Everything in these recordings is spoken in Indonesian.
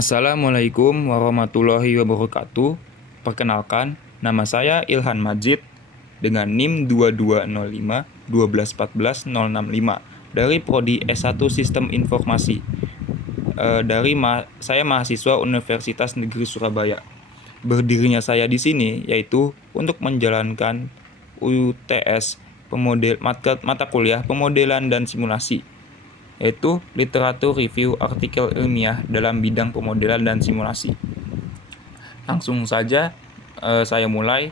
Assalamualaikum warahmatullahi wabarakatuh. Perkenalkan, nama saya Ilhan Majid dengan NIM 2205 dari Prodi S1 Sistem Informasi. Saya mahasiswa Universitas Negeri Surabaya. Berdirinya saya di sini yaitu untuk menjalankan UTS mata kuliah pemodelan dan simulasi, yaitu literatur review artikel ilmiah dalam bidang pemodelan dan simulasi. Langsung saja saya mulai.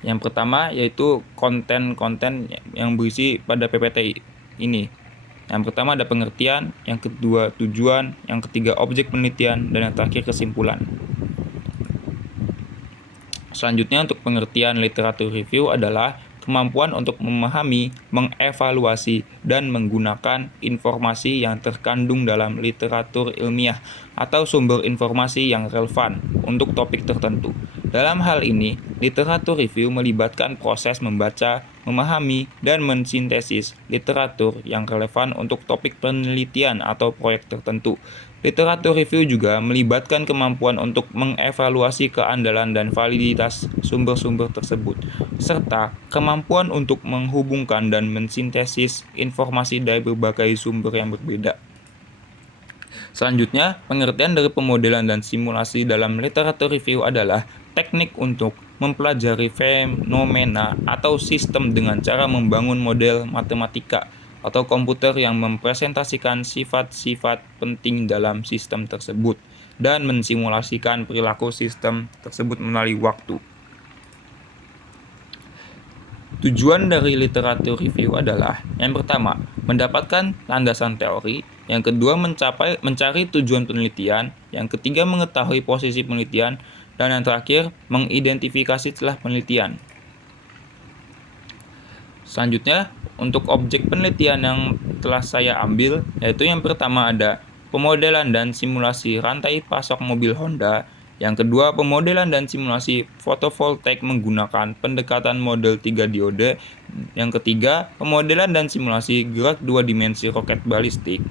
Yang pertama yaitu konten-konten yang berisi pada PPT ini. Yang pertama ada pengertian, yang kedua tujuan, yang ketiga objek penelitian, dan yang terakhir kesimpulan. Selanjutnya untuk pengertian literatur review adalah kemampuan untuk memahami, mengevaluasi, dan menggunakan informasi yang terkandung dalam literatur ilmiah atau sumber informasi yang relevan untuk topik tertentu. Dalam hal ini, literatur review melibatkan proses membaca, memahami, dan mensintesis literatur yang relevan untuk topik penelitian atau proyek tertentu. Literatur review juga melibatkan kemampuan untuk mengevaluasi keandalan dan validitas sumber-sumber tersebut, serta kemampuan untuk menghubungkan dan mensintesis informasi dari berbagai sumber yang berbeda. Selanjutnya, pengertian dari pemodelan dan simulasi dalam literatur review adalah teknik untuk mempelajari fenomena atau sistem dengan cara membangun model matematika atau komputer yang mempresentasikan sifat-sifat penting dalam sistem tersebut dan mensimulasikan perilaku sistem tersebut melalui waktu. Tujuan dari literatur review adalah yang pertama, mendapatkan landasan teori, yang kedua mencari tujuan penelitian, yang ketiga mengetahui posisi penelitian, dan yang terakhir mengidentifikasi celah penelitian. Selanjutnya, untuk objek penelitian yang telah saya ambil, yaitu yang pertama ada pemodelan dan simulasi rantai pasok mobil Honda, yang kedua pemodelan dan simulasi fotovoltaik menggunakan pendekatan model 3 diode, yang ketiga pemodelan dan simulasi gerak 2 dimensi roket balistik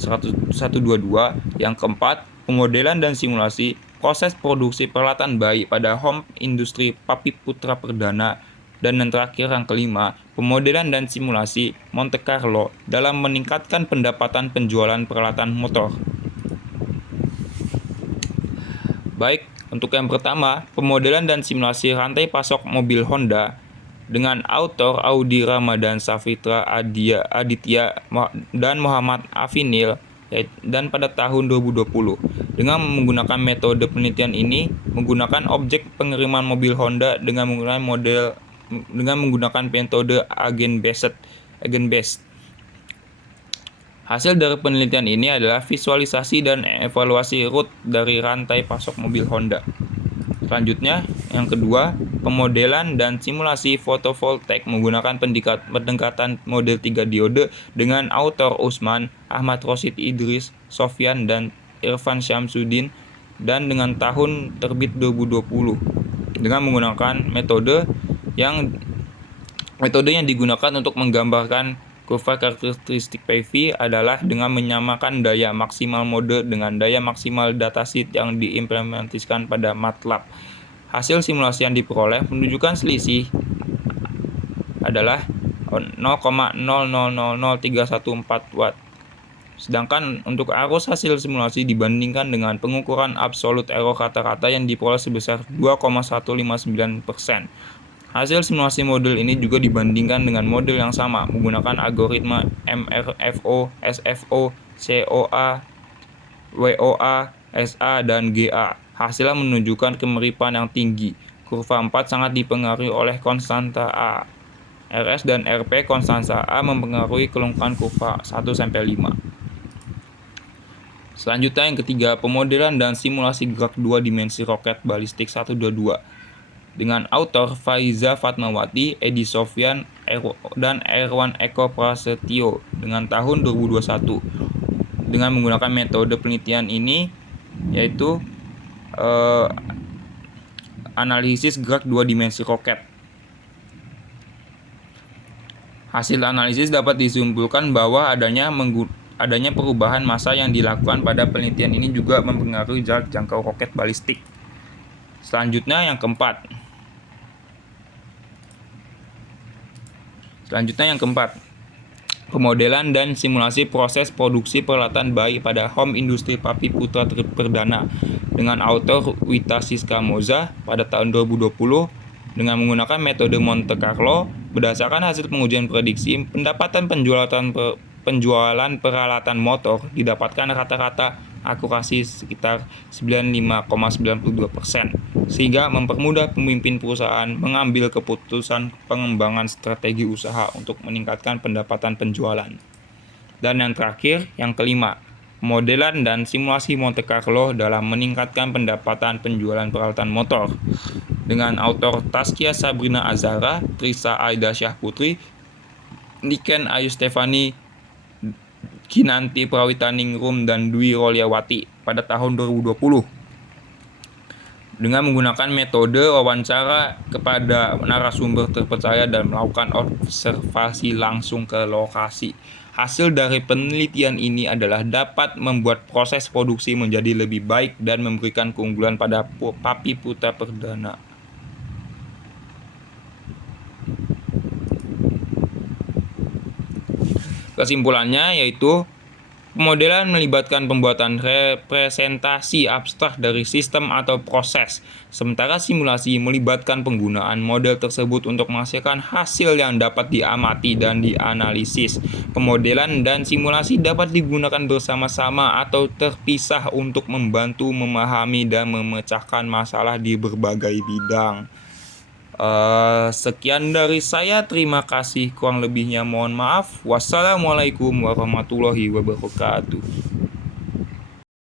122, yang keempat pemodelan dan simulasi proses produksi peralatan bayi pada home industri Papi Putra Perdana, dan yang terakhir yang kelima, pemodelan dan simulasi Monte Carlo dalam meningkatkan pendapatan penjualan peralatan motor. Baik, untuk yang pertama, pemodelan dan simulasi rantai pasok mobil Honda dengan autor Audi Ramadan Safitra Aditya dan Muhammad Afinil dan pada tahun 2020. Dengan menggunakan metode penelitian ini, menggunakan objek pengiriman mobil Honda dengan menggunakan metode agent-based. Hasil dari penelitian ini adalah visualisasi dan evaluasi root dari rantai pasok mobil Honda. Selanjutnya, yang kedua, pemodelan dan simulasi fotovoltaik menggunakan pendekatan model 3 diode dengan autor Usman, Ahmad Rosid Idris, Sofyan, dan Irfan Syamsuddin, dan dengan tahun terbit 2020 dengan menggunakan metode yang digunakan untuk menggambarkan kurva karakteristik PV adalah dengan menyamakan daya maksimal mode dengan daya maksimal datasheet yang diimplementasikan pada MATLAB. Hasil simulasi yang diperoleh menunjukkan selisih adalah 0,000314 watt. Sedangkan untuk arus hasil simulasi dibandingkan dengan pengukuran absolute error rata-rata yang diperoleh sebesar 2,159%. Hasil simulasi model ini juga dibandingkan dengan model yang sama menggunakan algoritma MRFO, SFO, COA, WOA, SA, dan GA. Hasilnya menunjukkan kemiripan yang tinggi. Kurva 4 sangat dipengaruhi oleh konstanta A. RS dan RP konstanta A mempengaruhi kelengkapan kurva 1-5. Selanjutnya yang ketiga, pemodelan dan simulasi gerak 2 dimensi roket balistik 122 dengan autor Faiza Fatmawati, Edi Sofyan, dan Erwan Eko Prasetyo dengan tahun 2021. Dengan menggunakan metode penelitian ini yaitu analisis gerak 2 dimensi roket. Hasil analisis dapat disimpulkan bahwa adanya adanya perubahan massa yang dilakukan pada penelitian ini juga mempengaruhi jarak jangkau roket balistik. Selanjutnya yang keempat, pemodelan dan simulasi proses produksi peralatan bayi pada home industri Papi Putra perdana dengan author Wita Siska Moza pada tahun 2020 dengan menggunakan metode Monte Carlo. Berdasarkan hasil pengujian prediksi, pendapatan penjualan peralatan motor didapatkan rata-rata akurasi sekitar 95,92%, sehingga mempermudah pemimpin perusahaan mengambil keputusan pengembangan strategi usaha untuk meningkatkan pendapatan penjualan. Dan yang terakhir, yang kelima, modelan dan simulasi Monte Carlo dalam meningkatkan pendapatan penjualan peralatan motor dengan autor Taskia Sabrina Azhara, Trisa Aida Syahputri, Niken Ayu Stefani, Kinanti Prawitaningrum, dan Dwi Rolyawati pada tahun 2020 dengan menggunakan metode wawancara kepada narasumber terpercaya dan melakukan observasi langsung ke lokasi. Hasil dari penelitian ini adalah dapat membuat proses produksi menjadi lebih baik dan memberikan keunggulan pada Papi Putra perdana. Kesimpulannya yaitu pemodelan melibatkan pembuatan representasi abstrak dari sistem atau proses, sementara simulasi melibatkan penggunaan model tersebut untuk menghasilkan hasil yang dapat diamati dan dianalisis. Pemodelan dan simulasi dapat digunakan bersama-sama atau terpisah untuk membantu memahami dan memecahkan masalah di berbagai bidang. Sekian dari saya, terima kasih, kurang lebihnya mohon maaf. Wassalamualaikum warahmatullahi wabarakatuh.